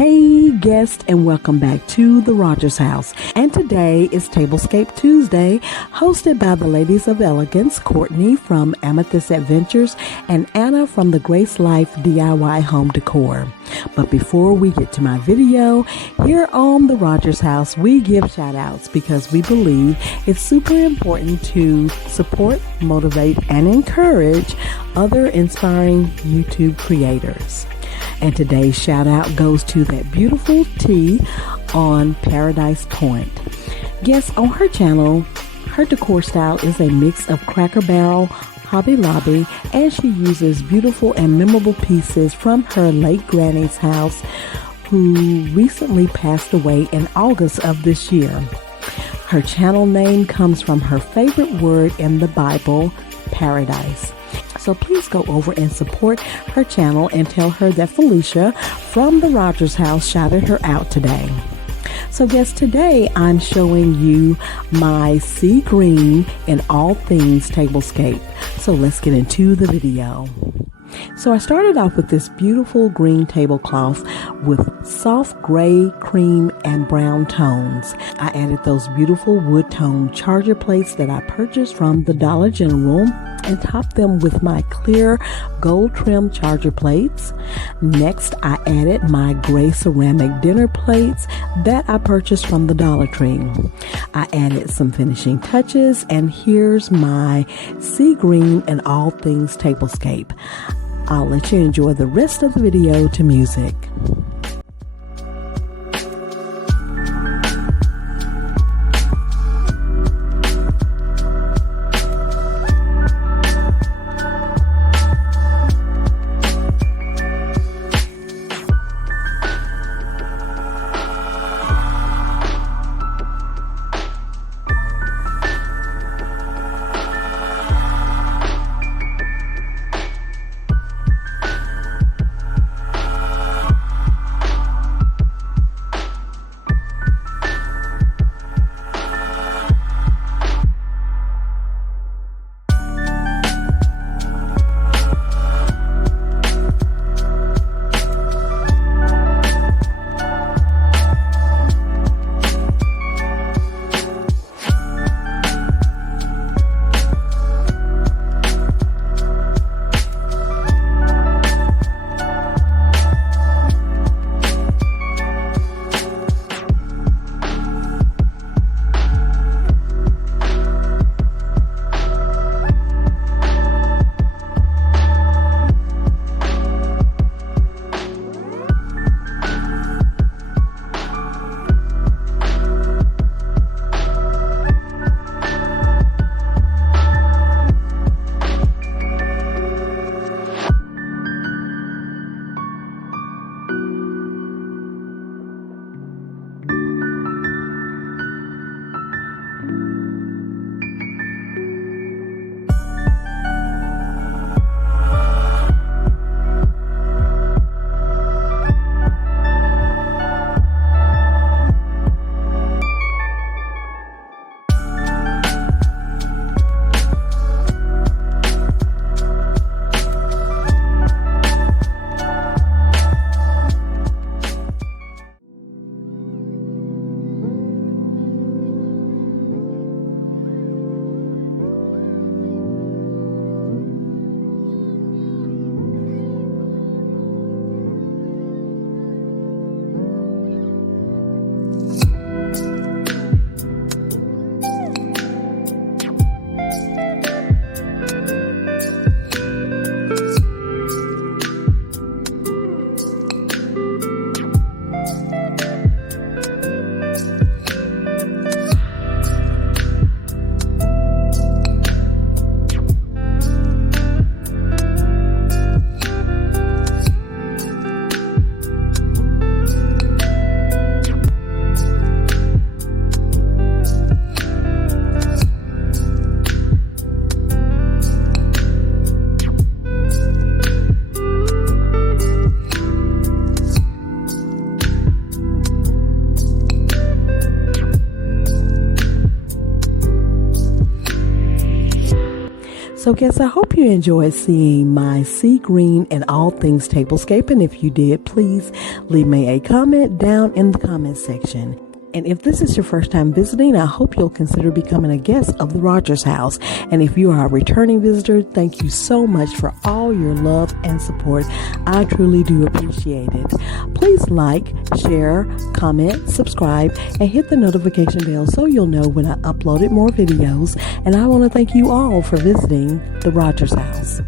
Hey guests, and welcome back to the Rodgers House. And today is Tablescape Tuesday, hosted by the Ladies of Elegance, Courtney from Amethyst Adventures and Anna from the Grace Life DIY Home Decor. But before we get to my video, here on the Rodgers House, we give shout outs because we believe it's super important to support, motivate, and encourage other inspiring YouTube creators. And today's shout out goes to that beautiful tea on Paradise Point. Yes, on her channel, her decor style is a mix of Cracker Barrel, Hobby Lobby, and she uses beautiful and memorable pieces from her late granny's house, who recently passed away in August of this year. Her channel name comes from her favorite word in the Bible, paradise. So please go over and support her channel and tell her that Felecia from the Rodgers House shouted her out today. So yes, today I'm showing you my sea green in all things tablescape. So let's get into the video. So I started off with this beautiful green tablecloth with soft gray, cream, and brown tones. I added those beautiful wood tone charger plates that I purchased from the Dollar General and topped them with my clear gold trim charger plates. Next, I added my gray ceramic dinner plates that I purchased from the Dollar Tree. I added some finishing touches, and here's my sea green and all things tablescape. I'll let you enjoy the rest of the video to music. So guys, I hope you enjoyed seeing my sea green and all things tablescape. And if you did, please leave me a comment down in the comment section. And if this is your first time visiting, I hope you'll consider becoming a guest of the Rodgers House. And if you are a returning visitor, thank you so much for all your love and support. I truly do appreciate it. Please like, share, comment, subscribe, and hit the notification bell so you'll know when I uploaded more videos. And I want to thank you all for visiting the Rodgers House.